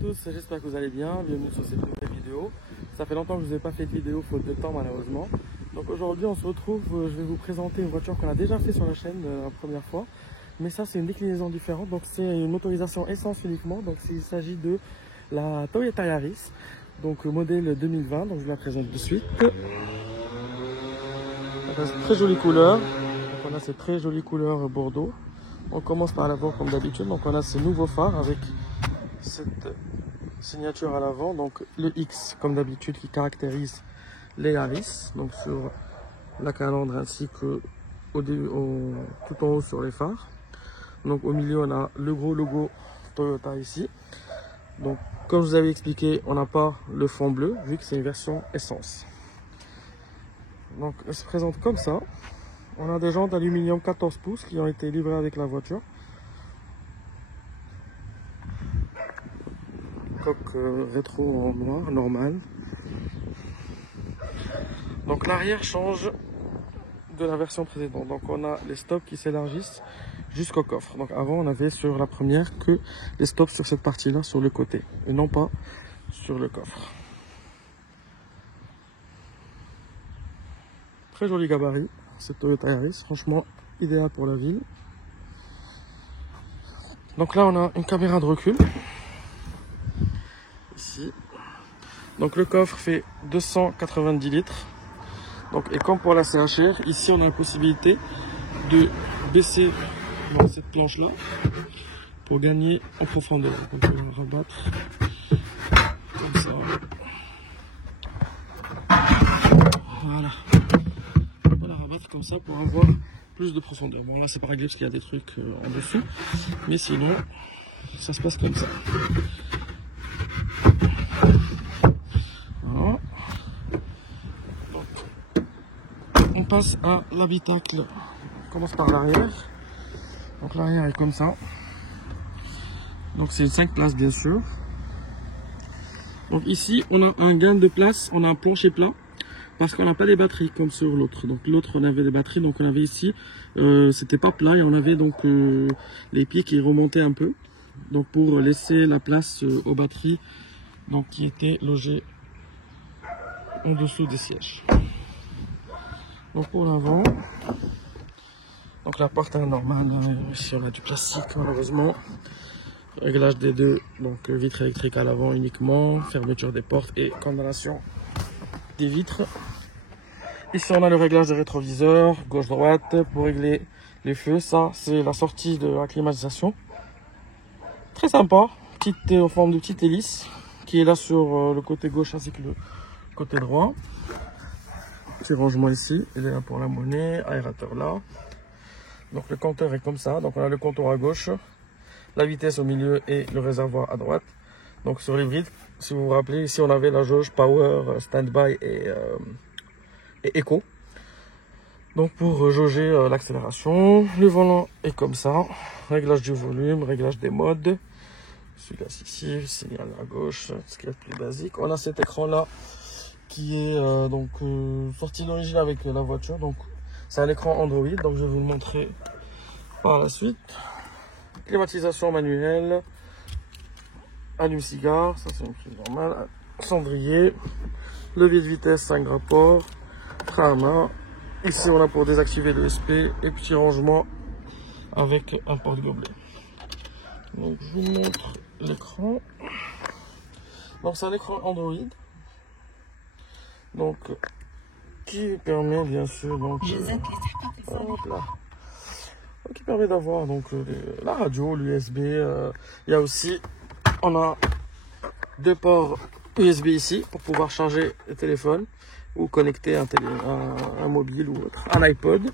tous, j'espère que vous allez bien, bienvenue sur cette nouvelle vidéo. Ça fait longtemps que je ne vous ai pas fait de vidéo, faute de temps malheureusement. Donc aujourd'hui on se retrouve, je vais vous présenter une voiture qu'on a déjà fait sur la chaîne la première fois. Mais ça c'est une déclinaison différente, donc c'est une motorisation essence uniquement. Donc il s'agit de la Toyota Yaris, donc modèle 2020, donc je vous la présente de suite. Donc, on a cette très jolie couleur, donc on a cette très jolie couleur bordeaux. On commence par l'avant comme d'habitude, donc on a ce nouveau phare avec cette signature à l'avant, donc le X comme d'habitude qui caractérise les Yaris, donc sur la calandre ainsi que tout en haut sur les phares. Donc au milieu on a le gros logo Toyota ici. Donc comme je vous avais expliqué, on n'a pas le fond bleu vu que c'est une version essence. Donc elle se présente comme ça. On a des jantes d'aluminium 14 pouces qui ont été livrées avec la voiture. Coque rétro en noir, normal. Donc l'arrière change de la version précédente. Donc on a les stops qui s'élargissent jusqu'au coffre. Donc avant on avait sur la première que les stops sur cette partie là sur le côté et non pas sur le coffre. Très joli gabarit cette Toyota Yaris, franchement idéal pour la ville. Donc là on a une caméra de recul ici. Donc le coffre fait 290 litres. Donc, et comme pour la CHR, ici on a la possibilité de baisser dans cette planche là pour gagner en profondeur. Donc on va rabattre comme ça. Voilà. On va la rabattre comme ça pour avoir plus de profondeur. Bon là c'est pas réglé parce qu'il y a des trucs en dessous. Mais sinon ça se passe comme ça. Voilà. On passe à l'habitacle. On commence par l'arrière. Donc l'arrière est comme ça. Donc c'est 5 places bien sûr. Donc ici on a un gain de place, on a un plancher plat parce qu'on n'a pas des batteries comme sur l'autre. Donc l'autre on avait des batteries, donc on avait ici c'était pas plat et on avait donc les pieds qui remontaient un peu. Donc pour laisser la place aux batteries donc qui étaient logées en dessous des sièges. Donc pour l'avant, donc la porte est normale, ici on a du plastique malheureusement. Réglage des deux, donc vitre électrique à l'avant uniquement, fermeture des portes et condamnation des vitres. Ici on a le réglage des rétroviseurs, gauche-droite pour régler les feux. Ça c'est la sortie de la climatisation. Très sympa, petite en forme de petite hélice qui est là sur le côté gauche ainsi que le côté droit. Petit rangement ici, il est là pour la monnaie, aérateur là. Donc le compteur est comme ça, donc on a le compteur à gauche, la vitesse au milieu et le réservoir à droite. Donc sur l'hybride, si vous vous rappelez, ici on avait la jauge Power, Standby et Eco. Donc pour jauger l'accélération, le volant est comme ça, réglage du volume, réglage des modes. Celui-là ici, signal à gauche, ce qui est le plus basique. On a cet écran là qui est sorti d'origine avec la voiture. Donc c'est un écran Android, donc je vais vous le montrer par la suite. Climatisation manuelle, allume-cigare, ça c'est un truc normal, cendrier, levier de vitesse 5 rapports, frein à main. Ici on a pour désactiver l'ESP et petit rangement avec un porte-gobelet. Donc je vous montre l'écran. Donc c'est un écran Android. Donc qui permet bien sûr donc qui permet d'avoir donc la radio, l'USB. Il y a aussi, on a deux ports USB ici pour pouvoir charger le téléphone ou connecter un mobile ou autre, un iPod.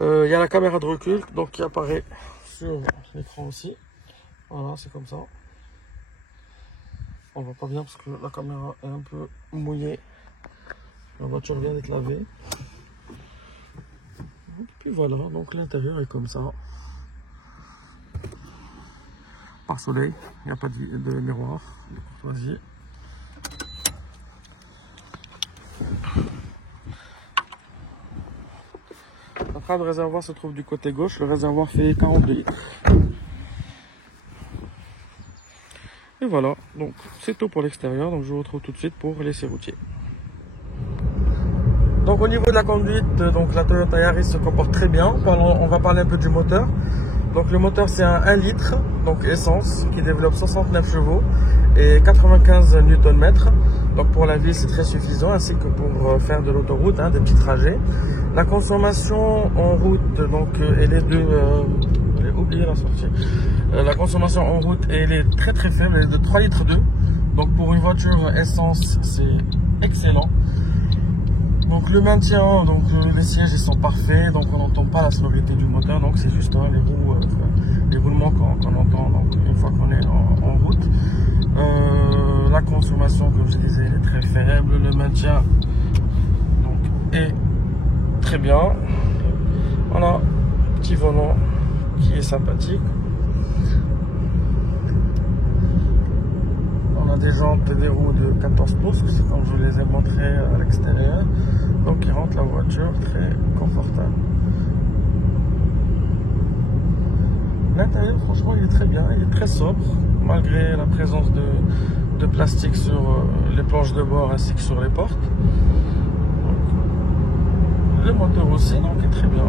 Il y a la caméra de recul donc qui apparaît sur l'écran aussi. Voilà, c'est comme ça. On voit pas bien parce que la caméra est un peu mouillée. La voiture vient d'être lavée. Et puis voilà, donc l'intérieur est comme ça. Par soleil, il n'y a pas de miroir de courtoisie. La trappe de réservoir se trouve du côté gauche. Le réservoir fait 42 litres. Et voilà, donc c'est tout pour l'extérieur. Donc je vous retrouve tout de suite pour l'essai routier. Donc au niveau de la conduite, donc la Toyota Yaris se comporte très bien. On va parler un peu du moteur. Donc le moteur c'est un 1 litre, donc essence, qui développe 69 chevaux et 95 Nm. Donc pour la ville c'est très suffisant, ainsi que pour faire de l'autoroute, hein, des petits trajets. La consommation en route, donc elle est de... j'ai oublié la sortie. La consommation en route elle est très très faible, elle est de 3 litres 2. Donc pour une voiture essence c'est excellent. Donc le maintien, donc les sièges ils sont parfaits, donc on n'entend pas la sonorité du moteur, donc c'est juste les roues, les roulements qu'on entend donc, une fois qu'on est en route. La consommation, comme je disais, est très faible, le maintien donc, est très bien. Voilà, petit volant qui est sympathique. On a des jantes et des roues de 14 pouces, comme je vous les ai montrées à l'extérieur. Donc il rentre la voiture très confortable. L'intérieur, franchement, il est très bien, il est très sobre, malgré la présence de plastique sur les planches de bord ainsi que sur les portes. Donc, le moteur aussi, donc est très bien.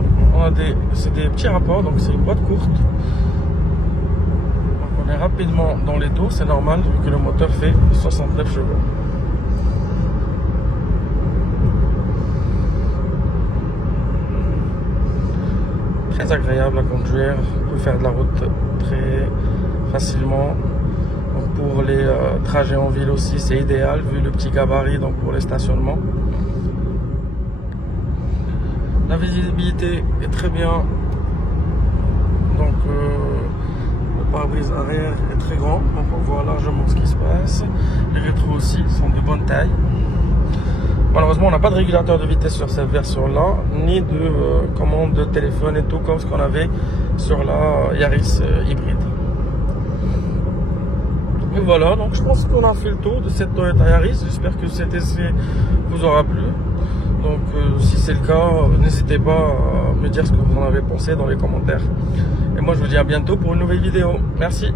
C'est des petits rapports, donc c'est une boîte courte. On est rapidement dans les taux, c'est normal vu que le moteur fait 69 chevaux. Très agréable à conduire, on peut faire de la route très facilement. Donc pour les trajets en ville aussi c'est idéal vu le petit gabarit, donc pour les stationnements. La visibilité est très bien, donc le pare-brise arrière est très grand, donc on voit largement ce qui se passe. Les rétros aussi sont de bonne taille. Malheureusement, on n'a pas de régulateur de vitesse sur cette version-là, ni de commande de téléphone et tout, comme ce qu'on avait sur la Yaris hybride. Et voilà, donc je pense qu'on a fait le tour de cette Toyota Yaris. J'espère que cet essai vous aura plu. Donc si c'est le cas, n'hésitez pas à me dire ce que vous en avez pensé dans les commentaires. Et moi, je vous dis à bientôt pour une nouvelle vidéo. Merci.